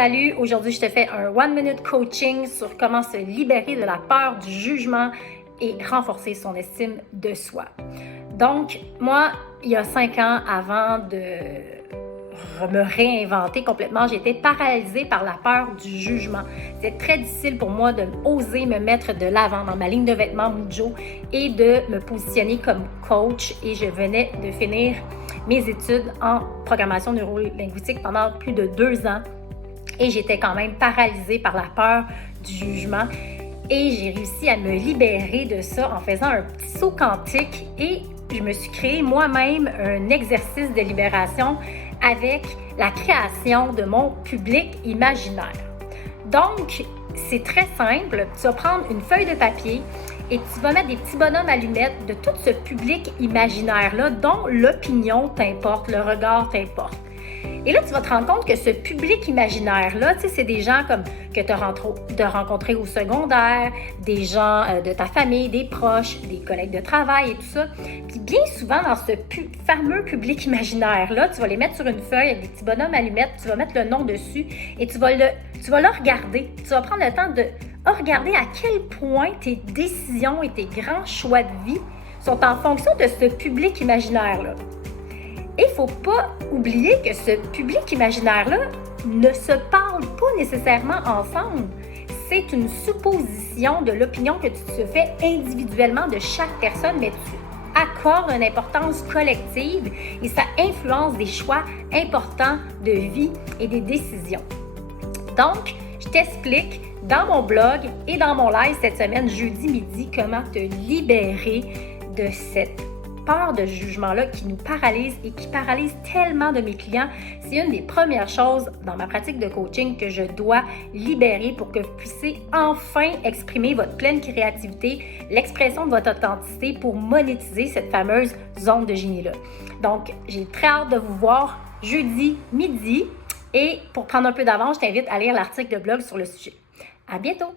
Salut, aujourd'hui je te fais un 1-minute coaching sur comment se libérer de la peur du jugement et renforcer son estime de soi. Donc, moi, il y a 5 ans, avant de me réinventer complètement, j'étais paralysée par la peur du jugement. C'était très difficile pour moi de oser me mettre de l'avant dans ma ligne de vêtements Mujo et de me positionner comme coach. Et je venais de finir mes études en programmation neurolinguistique pendant plus de 2 ans. Et j'étais quand même paralysée par la peur du jugement. Et j'ai réussi à me libérer de ça en faisant un petit saut quantique et je me suis créé moi-même un exercice de libération avec la création de mon public imaginaire. Donc, c'est très simple. Tu vas prendre une feuille de papier et tu vas mettre des petits bonhommes allumettes de tout ce public imaginaire-là dont l'opinion t'importe, le regard t'importe. Et là, tu vas te rendre compte que ce public imaginaire-là, tu sais, c'est des gens comme que tu as rencontrés au secondaire, des gens de ta famille, des proches, des collègues de travail et tout ça. Puis bien souvent, dans ce fameux public imaginaire-là, tu vas les mettre sur une feuille avec des petits bonhommes allumettes, tu vas mettre le nom dessus et tu vas le regarder. Tu vas prendre le temps de regarder à quel point tes décisions et tes grands choix de vie sont en fonction de ce public imaginaire-là. Et il ne faut pas oublier que ce public imaginaire-là ne se parle pas nécessairement ensemble. C'est une supposition de l'opinion que tu te fais individuellement de chaque personne, mais tu accordes une importance collective et ça influence des choix importants de vie et des décisions. Donc, je t'explique dans mon blog et dans mon live cette semaine, jeudi midi, comment te libérer de cette peur de jugement-là qui nous paralyse et qui paralyse tellement de mes clients. C'est une des premières choses dans ma pratique de coaching que je dois libérer pour que vous puissiez enfin exprimer votre pleine créativité, l'expression de votre authenticité pour monétiser cette fameuse zone de génie-là. Donc, j'ai très hâte de vous voir jeudi midi et pour prendre un peu d'avance, je t'invite à lire l'article de blog sur le sujet. À bientôt!